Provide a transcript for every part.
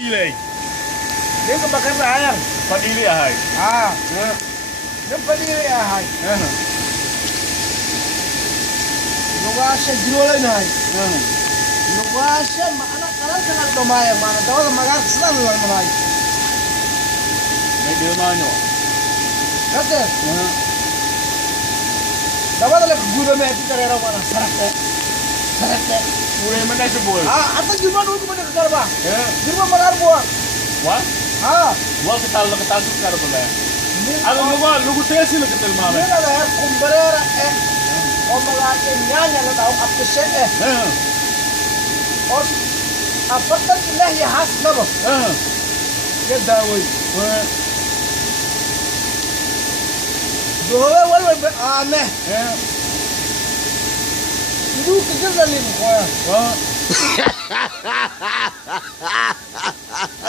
Ilay. Dia kebakar ayam. Padili ahai. Ah. Dia padili ahai. Nugasya jualan ahai. Nugasya anak kanan sangat domaya mana tahu magar senang lang manay. May dia manyo. Kate. Dapat ada gula me itu cara mana sarakte. Sarakte. Pure mana sebol. Ah, apa jualan dulu kemudian ke karba. Jualan magar buang. What? Ah. Wah ketal sukar boleh. Ada lugu tesi lu ketal mana? Ini ada kumberera Omaga nyanya na tahu apa sih Os apa kan ilah ya has nabo. Kita woi. Doa wal aneh. Itu kerja dalim koya.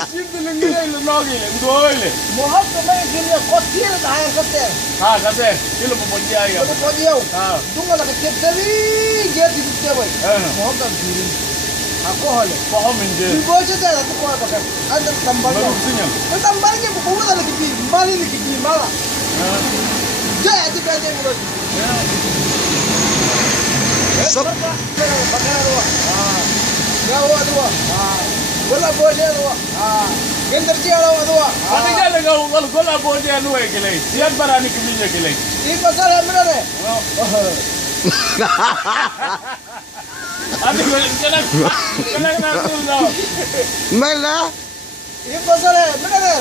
Asyik dilenggi lu nogi le, udoile. Mohon kemana gini kotir dah yang kotir. Kase, kilo pemojia ya. Pemojia. Dunga nak kecil tadi, jadi itu boy. Mohon tak duri. Aku hale. Pohon menje. Ibu aja dah tu kau pakai. Ada tambalnya. Tambalnya bukan ada lagi mali lagi malah. Jadi kerja mulut. Sok. Pakai dua. Gawa dua. Gola boja dua. Gender ciala dua. Pati jale gaw gola boja dua kelai. Siap barani keminya kelai. Ini pasal mana deh? Adi kena tu dah. Mana? Ini pasal mana deh?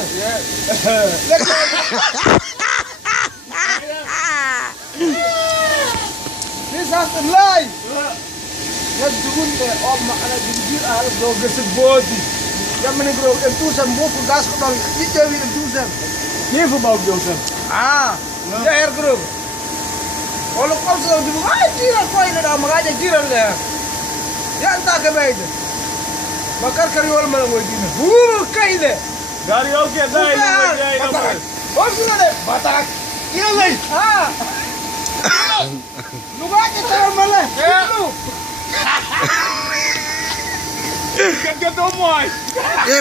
Ini satu lagi. Yadun deh, makna jujur harus doges body. Yang menegro entusan buku gas kodol, dijawi entusan. Ni fu bau dosen. Ya air group. Kalau kau sudah dibuka, jiran kau ini dah mengajar jiran deh. Ya entah ke mana. Bakar kariwal mana kau ini? Kau ini. Gari okey dah ini. Oh sudah deh, batak. Ini lagi. Lupa aja cara mana? Kagak moy.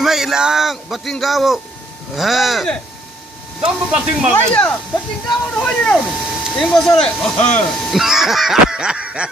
May lang, bating gawo. Dam bating mal. Maya, bating gawo doh ini. Ini pasal.